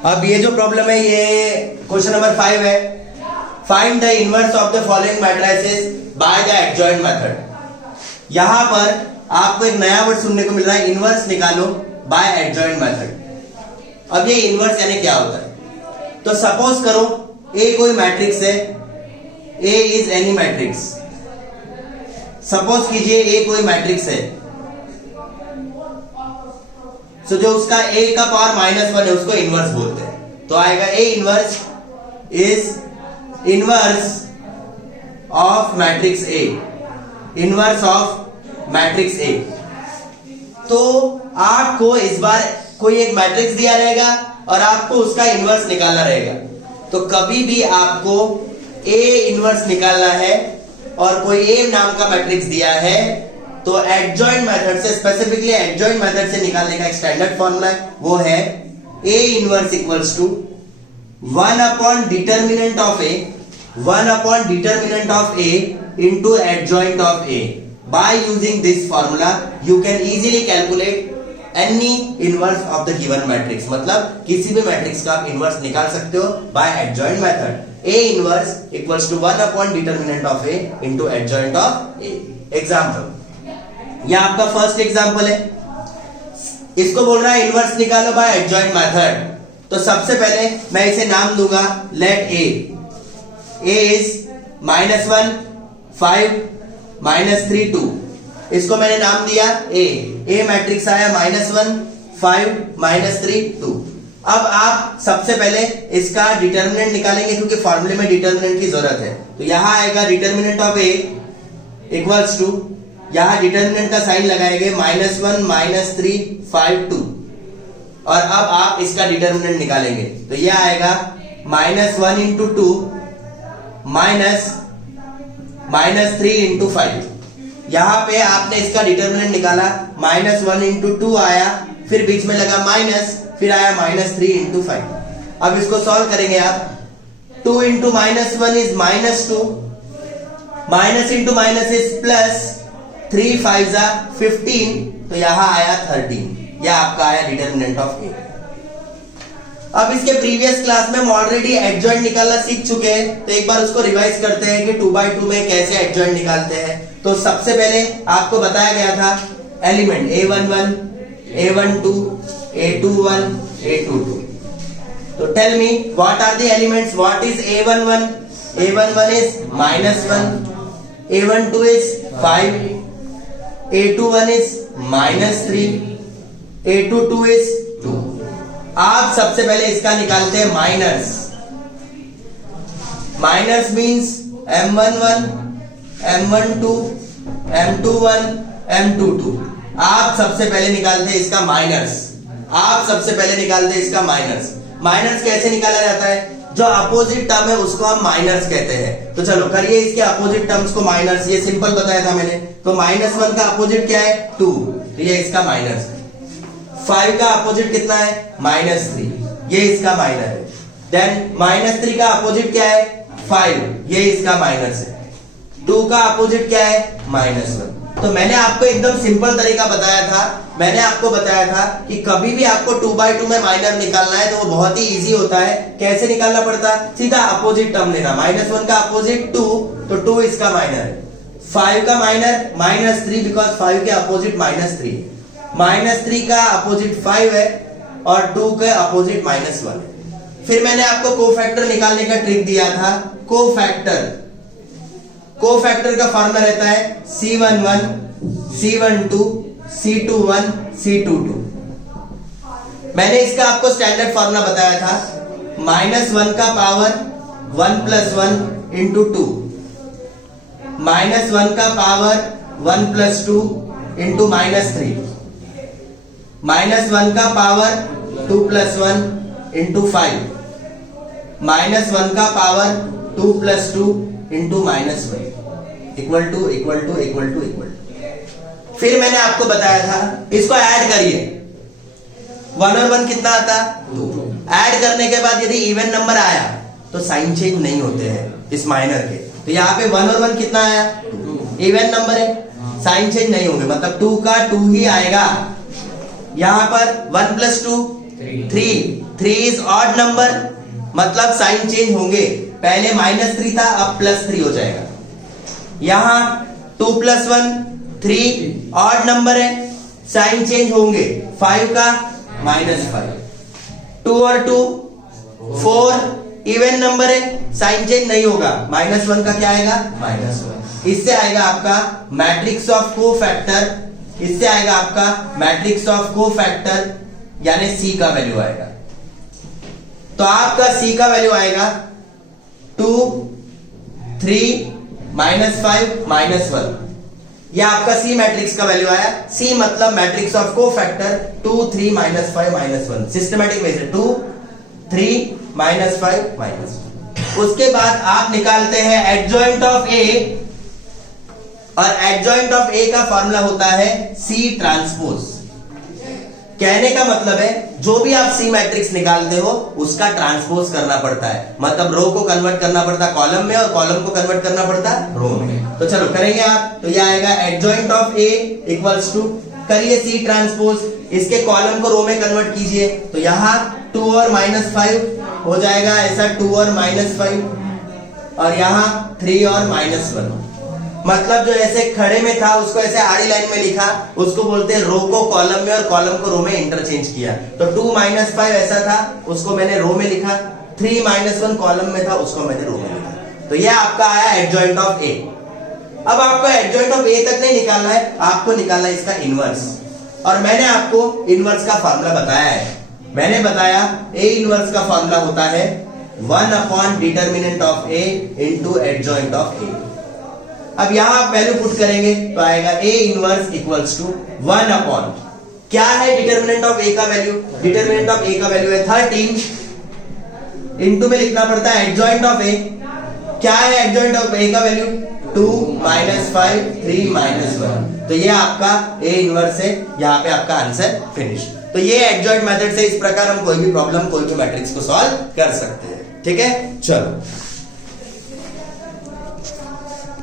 अब ये जो प्रॉब्लम है ये क्वेश्चन नंबर 5 है। Find the inverse of the following matrices by the adjoint method. यहां पर आपको एक नया वर्ड सुनने को मिल रहा है, इनवर्स निकालो बाय एडजॉइंट मेथड। अब ये इनवर्स यानी क्या होता है? तो सपोज करो ए कोई मैट्रिक्स है, ए इज एनी मैट्रिक्स। सपोज कीजिए ए कोई मैट्रिक्स है, तो जो उसका ए का पावर -1 है उसको इनवर्स बोलते हैं। तो आएगा A inverse is inverse of matrix A, inverse of matrix A. तो आपको इस बार कोई एक मैट्रिक्स दिया रहेगा और आपको उसका इनवर्स निकालना रहेगा। तो कभी भी आपको ए इनवर्स निकालना है और कोई ए नाम का मैट्रिक्स दिया है तो एडजॉइंट मेथड से, स्पेसिफिकली एडजॉइंट मेथड से निकालने का एक स्टैंडर्ड फॉर्मूला है, वो है A inverse equals to 1 upon determinant of A, 1 upon determinant of A into adjoint of A. By using this formula you can easily calculate any inverse of the given matrix. मतलब किसी भी matrix का आप inverse निकाल सकते हो by adjoint method. A inverse equals to 1 upon determinant of A into adjoint of A. Example, यह आपका फर्स्ट एग्जांपल है, इसको बोल रहा है इनवर्स निकालो बाय एडजॉइंट मेथड। तो सबसे पहले मैं इसे नाम दूंगा लेट ए इज -1 5 -3 2। इसको मैंने नाम दिया ए मैट्रिक्स आया -1 5 -3 2। अब आप सबसे पहले इसका डिटर्मिनेंट निकालेंगे क्योंकि फॉर्मूले में डिटर्मिनेंट की जरूरत है। तो यहां आएगा determinant of A equals to, यहां डिटर्मिनेंट का साइन लगाएंगे -1 -3 5 2। और अब आप इसका डिटर्मिनेंट निकालेंगे तो यह आएगा -1 इंटू 2 -3 इंटू 5। यहां पे आपने इसका डिटर्मिनेंट निकाला, -1 इंटू 2 आया, फिर बीच में लगा माइनस, फिर आया -3 इंटू 5। अब इसको सॉल्व करेंगे आप। 2 into -1 is -2, minus into minus is plus, 3 5 15, तो यहां आया 13। यह आपका आया डिटर्मिनेंट ऑफ ए। अब इसके प्रीवियस क्लास में हम ऑलरेडी एडजॉइंट निकालना सीख चुके हैं, तो एक बार उसको रिवाइज करते हैं कि 2/2 में कैसे एडजॉइंट निकालते हैं। तो सबसे पहले आपको बताया गया था element a11 a12 a21 a22। तो tell me what are the elements, what is a11? a11 is -1, a12 is 5, a21 is -3, a22 is 2। आप सबसे पहले इसका निकालते हैं minus. Minus means m11 m12 m21 m22। आप सबसे पहले निकालते हैं इसका माइनस, आप सबसे पहले निकालते हैं इसका माइनस। माइनस कैसे निकाला जाता है? जो अपोजिट टर्म है उसको हम माइनस कहते हैं। तो चलो करिए इसके अपोजिट टर्म्स को माइनस, ये सिंपल बताया था मैंने। तो -1 का अपोजिट क्या है? 2, तो ये इसका माइनस है। 5 का अपोजिट कितना है? -3, ये इसका माइनस है। देन -3 का अपोजिट क्या है? 5, ये इसका माइनस है। 2 का अपोजिट क्या है? -1। तो मैंने आपको एकदम सिंपल तरीका बताया था, मैंने आपको बताया था कि कभी भी आपको 2/2 में माइनर निकालना है तो वो बहुत ही इजी होता है। कैसे निकालना पड़ता है? सीधा अपोजिट टर्म लेना। -1 का अपोजिट 2, तो 2 इसका माइनर है। 5 का माइनर -3 बिकॉज 5 के अपोजिट -3 है। -3 का अपोजिट 5 है और 2 के अपोजिट -1 है। फिर मैंने आपको कोफैक्टर निकालने का ट्रिक दिया था। कोफैक्टर का फॉर्मूला रहता है C11 C12 C21 C22। मैंने इसका आपको स्टैंडर्ड फॉर्मूला बताया था, -1 का पावर 1 + 1 इंटू 2, -1 का पावर 1 + 2 इंटू -3, -1 का पावर 2 + 1 इंटू 5, -1 का पावर 2 + 2 इंटू -1 इक्वल टू। फिर मैंने आपको बताया था इसको ऐड करिए, 1 और 1 कितना आता? 2। ऐड करने के बाद यदि इवन नंबर आया तो साइन चेंज नहीं होते हैं इस माइनर के। तो यहाँ पे 1 और 1 कितना आया? 2। इवन नंबर है, साइन चेंज नहीं होंगे, मतलब 2 का 2 ही आएगा। यहाँ पर 1 + 2 3 इज ऑड नंबर, मतलब साइन चेंज होंगे, पहले -3 था अब +3 हो जाएगा। यहां 2 + 1 3 ऑड नंबर है, साइन चेंज होंगे, 5 का -5, 2 और 2 4 इवन नंबर है, साइन चेंज नहीं होगा, -1 का क्या आएगा -1। इससे आएगा आपका मैट्रिक्स ऑफ कोफैक्टर, इससे आएगा आपका मैट्रिक्स ऑफ कोफैक्टर यानी C का वैल्यू आएगा। तो आपका C का वैल्यू आएगा 2 3 -5 -1, यह आपका C मैट्रिक्स का वैल्यू आया। C मतलब matrix of cofactor 2 3 -5 -1, systematic way से 2 3 -5 -1। उसके बाद आप निकालते हैं एडजॉइंट ऑफ A, और एडजॉइंट ऑफ A का फॉर्मूला होता है C ट्रांसपोज। कहने का मतलब है जो भी आप C मैट्रिक्स निकालते हो उसका ट्रांसपोज करना पड़ता है, मतलब रो को कन्वर्ट करना पड़ता है कॉलम में और कॉलम को कन्वर्ट करना पड़ता है रो में। तो चलो करेंगे आप, तो यह आएगा adjoint of A equals to, करिए C ट्रांसपोज, इसके कॉलम को रो में कन्वर्ट कीजिए, तो यहां 2 और -5 हो जाएगा ऐसा, 2 और -5 और यहां 3 और -1, मतलब जो ऐसे खड़े में था उसको ऐसे आड़ी लाइन में लिखा, उसको बोलते हैं रो को कॉलम में और कॉलम को रो में इंटरचेंज किया। तो 2 -5 ऐसा था, उसको मैंने रो में लिखा, 3 -1 कॉलम में था, उसको मैंने रो में लिखा। तो यह आपका आया एडजॉइंट ऑफ A। अब आपको एडजॉइंट ऑफ A तक नहीं निकालना है, आपको निकालना है इसका इनवर्स, और मैंने आपको इनवर्स का फॉर्मूला बताया है। मैंने बताया A इनवर्स का फॉर्मूला होता है 1 determinant of A into adjoint of A। अब यहां आप वैल्यू पुट करेंगे तो आएगा A इनवर्स इक्वल्स टू 1 क्या है डिटर्मिनेंट ऑफ A का वैल्यू, डिटर्मिनेंट ऑफ A का वैल्यू है 13, इनटू में लिखना पड़ता है एडजॉइंट ऑफ A, क्या है एडजॉइंट ऑफ A का वैल्यू 2 -5 3 -1। तो ये आपका A इनवर्स है, यहां पे आपका आंसर फिनिश। तो ये एडजॉइंट मेथड से इस प्रकार हम कोई भी प्रॉब्लम कोई भी मैट्रिक्स को सॉल्व कर सकते हैं। ठीक है, चलो